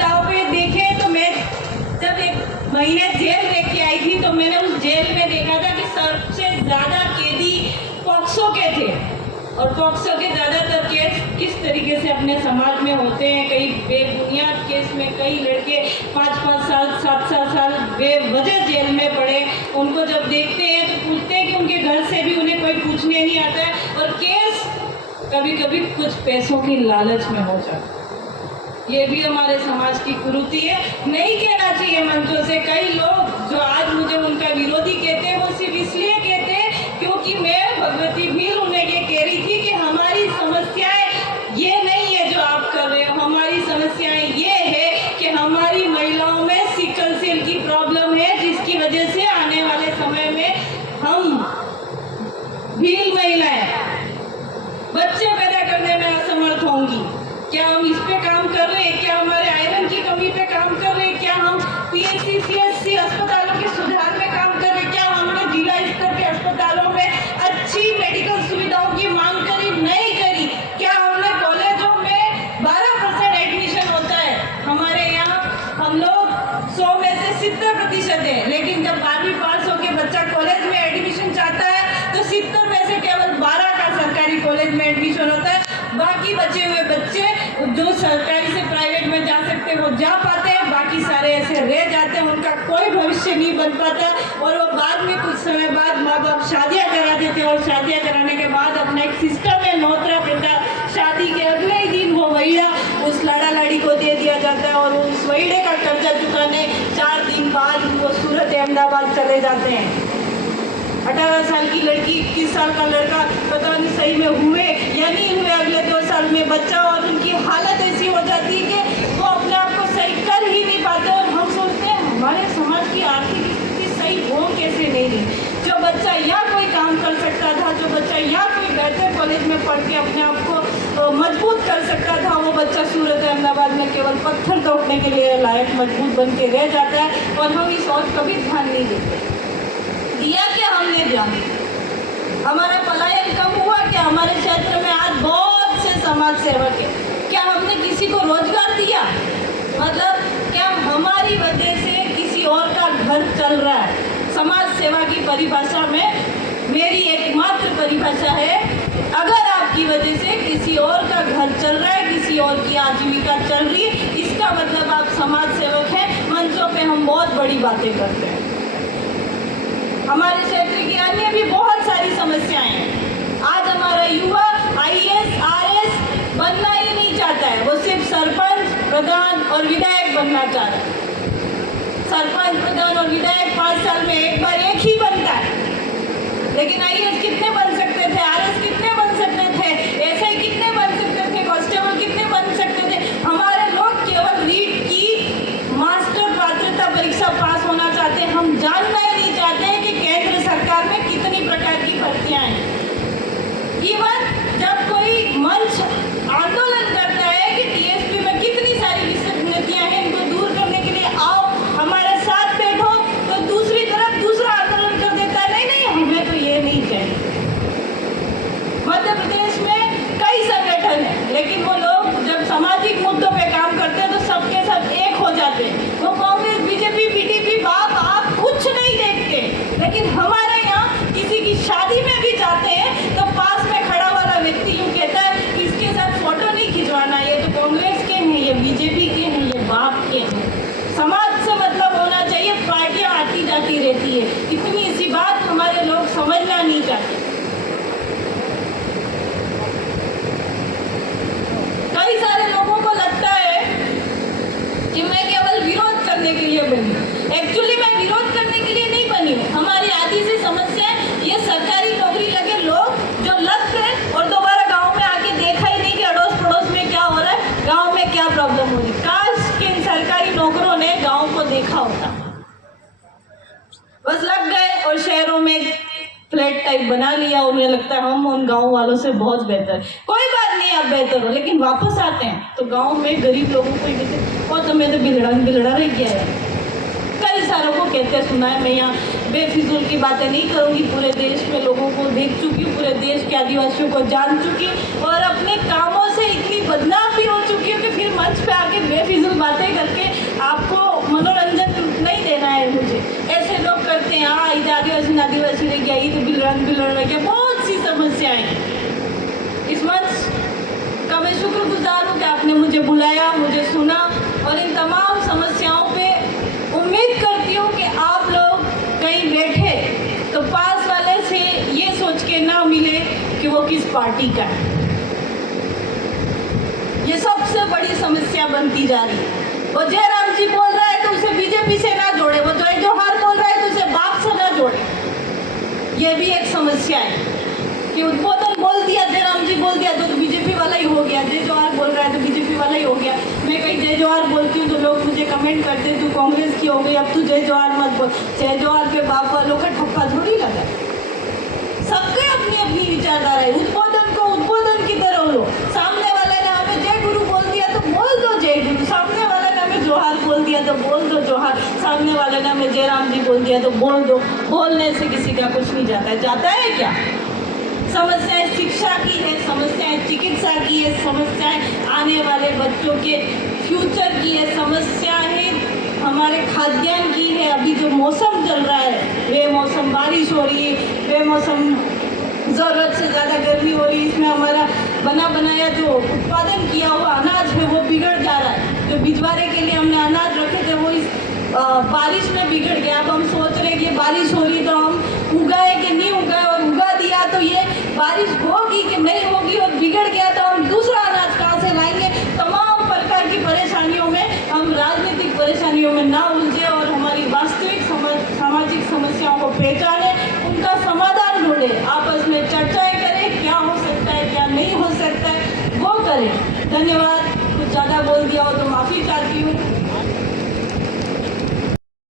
सुविधाओं पे देखें तो मैं जब 1 महीने जेल देख के आई थी तो मैंने उस जेल में देखा था कि सबसे ज़्यादा कैदी पॉक्सो के थे, और पॉक्सो के ज़्यादातर केस किस तरीके से अपने समाज में होते हैं। कई बेबुनियाद केस में कई लड़के 5-5 साल 7-7 साल बेवजह जेल में पड़े। उनको जब देखते हैं तो पूछते हैं कि उनके घर से भी उन्हें कोई पूछने नहीं आता है, और केस कभी कभी कुछ पैसों की लालच में हो जाता है। ये भी हमारे समाज की कुरीति है, नहीं कहना चाहिए मंचों से। कई लोग जो आज मुझे उनका विरोधी कहते हैं वो सिर्फ इसलिए कहते हैं क्योंकि मैं भगवती भील उन्हें ये कह रही थी कि हमारी समस्याएं ये नहीं है जो आप कर रहे हो, हमारी समस्याएं ये है कि हमारी महिलाओं में सिकल सेल की प्रॉब्लम है, जिसकी वजह से आने वाले समय में हम भील महिलाएं बच्चे पैदा करने में असमर्थ होंगी। क्या हम इस पे काम कर रहे हैं? क्या हमारे आयरन की कमी पे काम कर रहे हैं? क्या हम पीएचसी सीएचसी अस्पतालों के सुधार में काम कर रहे हैं? क्या हमने जिला स्तर के अस्पतालों में अच्छी मेडिकल सुविधाओं की मांग करी? नहीं करी। क्या हमने कॉलेजों में 12% एडमिशन होता है, हमारे यहाँ हम लोग 100 में से 70% है, लेकिन जब 12वीं पास होकर बच्चा कॉलेज में एडमिशन चाहता है तो 70 में से केवल 12 का सरकारी कॉलेज में एडमिशन होता है। बाकी बचे हुए बच्चे जो सरकारी से प्राइवेट में जा सकते हैं वो जा पाते हैं, बाकी सारे ऐसे रह जाते हैं, उनका कोई भविष्य नहीं बन पाता, और वो बाद में कुछ समय बाद माँ बाप शादियाँ करा देते हैं, और शादियाँ कराने के बाद अपना एक सिस्टम है नौतरा पिता, शादी के अगले ही दिन वो वहीड़ा उस लाड़ा लाड़ी को दे दिया जाता है, और उस वहीड़े का कर्जा चुकाने 4 दिन बाद वो सूरत अहमदाबाद चले जाते हैं। 18 साल की लड़की 21 साल का लड़का पता नहीं सही में हुए या नहीं हुए अगले 2 साल में बच्चा, और उनकी हालत ऐसी हो जाती है कि वो अपने आप को सही कर ही नहीं पाते। और हम सोचते हैं हमारे समाज की आर्थिक स्थिति सही हो कैसे नहीं रही। जो बच्चा या कोई काम कर सकता था, जो बच्चा या कोई बेहतर कॉलेज में पढ़ के अपने आप को मजबूत कर सकता था, वो बच्चा सूरत अहमदाबाद में केवल पत्थर तोड़ने के लिए लायक मजबूत बन के रह जाता है, और हम इस और कभी ध्यान नहीं देते। दिया क्या हमने ध्यान? हमारा पलायन कम हुआ क्या? हमारे क्षेत्र में आज बहुत से समाज सेवक है, क्या हमने किसी को रोजगार दिया? मतलब क्या हमारी वजह से किसी और का घर चल रहा है? समाज सेवा की परिभाषा में मेरी एकमात्र परिभाषा है, अगर आपकी वजह से किसी और का घर चल रहा है, किसी और की आजीविका चल रही है, इसका मतलब आप समाज सेवक हैं। मंचों पे हम बहुत बड़ी बातें करते हैं। हमारे क्षेत्र की अन्य भी बहुत सारी समस्याएं हैं। आज हमारा युवा IAS RS बनना ही नहीं चाहता है, वो सिर्फ सरपंच प्रधान और विधायक बनना चाहता है। सरपंच प्रधान और विधायक 5 साल में एक बार एक ही बनता है, लेकिन IAS कितने बन सकते थे, RS कितने बन सकते थे, SI कितने बन सकते थे, कांस्टेबल कितने बन सकते थे? हमारे लोग केवल रीट की मास्टर पात्रता परीक्षा पास होना चाहते हैं। हम जानना ही नहीं चाहते हैं कि केंद्र सरकार में कितनी प्रकार की भर्तियां हैं। इवन जब कोई मंच आंदोलन करता है कि TSP में कितनी सारी विसंगतियां हैं, इनको दूर करने के लिए आओ हमारे साथ बैठो, तो दूसरी तरफ दूसरा आंदोलन कर देता है, नहीं हमें तो ये नहीं चाहिए। मध्य प्रदेश में कई संगठन है, लेकिन वो लोग जब सामाजिक मुद्दों पे काम करते हैं तो सबके सब एक हो जाते हैं। वो कांग्रेस BJP PDP बाप आप कुछ नहीं देखते, लेकिन हमारे यहाँ किसी की शादी में भी जाते हैं तो पास में खड़ा वाला व्यक्ति यूँ कहता है कि इसके साथ फोटो नहीं खिंचवाना, ये तो कांग्रेस के हैं, ये BJP के हैं, ये बाप के हैं। समाज से मतलब होना चाहिए, पार्टियां आती जाती रहती है, इतनी सी बात हमारे लोग समझना नहीं चाहते। कई सारे लोगों को लगता है कि मैं केवल विरोध करने के लिए बनी हूँ। एक्चुअली मैं विरोध करने के लिए नहीं बनी हूँ। हमारी आधी सी समस्या है ये सरकारी नौकरी लगे लोग जो लग गए और दोबारा गांव में आके देखा ही नहीं कि अड़ोस पड़ोस में क्या हो रहा है, गांव में क्या प्रॉब्लम हो रही। काश कि इन सरकारी नौकरों ने गाँव को देखा होता। बस लग गए और शहरों में फ्लैट टाइप बना लिया, उन्हें लगता है हम उन गांव वालों से बहुत बेहतर। कोई बात नहीं, आप बेहतर हो, लेकिन वापस आते हैं तो गांव में गरीब लोगों को कहते हैं और तुम्हें तो बिगड़ा रह गया है। कई सारों को कहते सुना है। मैं यहाँ बेफिजूल की बातें नहीं करूँगी, पूरे देश में लोगों को देख चुकी हूँ, पूरे देश के आदिवासियों को जान चुकी और अपने कामों से इतनी बदनाम भी हो चुकी हूँ कि फिर मंच पे आके बेफिजूल बातें करके मनोरंजन नहीं देना है मुझे। ऐसे लोग करते हैं, हाँ इधर आदिवासी रह गया, ईद बिलरण रह गया, बहुत सी समस्याएं। इस मंच का मैं शुक्रगुजार हूँ कि आपने मुझे बुलाया, मुझे सुना, और इन तमाम समस्याओं पे उम्मीद करती हूँ कि आप लोग कहीं बैठे तो पास वाले से ये सोच के ना मिले कि वो किस पार्टी का है। ये सबसे बड़ी समस्या बनती जा रही है। वो जयराम जी बोल रहा है तो उसे बीजेपी से ना जोड़े, वो जय जोहार बोल रहा है तो उसे बाप से ना जोड़े। ये भी एक समस्या है कि उद्बोधन बोल दिया, जयराम जी बोल दिया तो बीजेपी वाला ही हो गया, जय जोहार बोल रहा है तो बीजेपी वाला ही हो गया। मैं कहीं जय जोहार बोलती हूँ तो लोग मुझे कमेंट करते हैं तू कांग्रेस की हो गई, अब तू जय जोहार मत बोल। जय जोहार पे बाप वालों का ठप्पा थोड़ी लगा। सबके अपनी अपनी विचारधारा है। उद्बोधन को उद्बोधन की तरह लो। सामने वाले ने हमें जय गुरु बोल दिया तो बोल दो जय गुरु, सामने वाले ने हमें जोहार बोल दिया तो बोल दो जोहार, सामने वाले ने हमें जयराम जी बोल दिया तो बोल दो। बोलने से किसी का कुछ नहीं जाता है। जाता है क्या? समस्याएं शिक्षा की है, समस्याएं चिकित्सा की है, समस्याएं आने वाले बच्चों के फ्यूचर की है, समस्याएं हमारे खाद्यान्न की है। अभी जो मौसम चल रहा है, बेमौसम बारिश हो रही है, बेमौसम ज़रूरत से ज़्यादा गर्मी हो रही है, इसमें हमारा बना बनाया जो उत्पादन किया हुआ अनाज है वो बिगड़ जा रहा है। जो भिजवाने के लिए हमने अनाज रखे थे वो इस बारिश में बिगड़ गया। अब हम सोच रहे हैं कि बारिश हो रही तो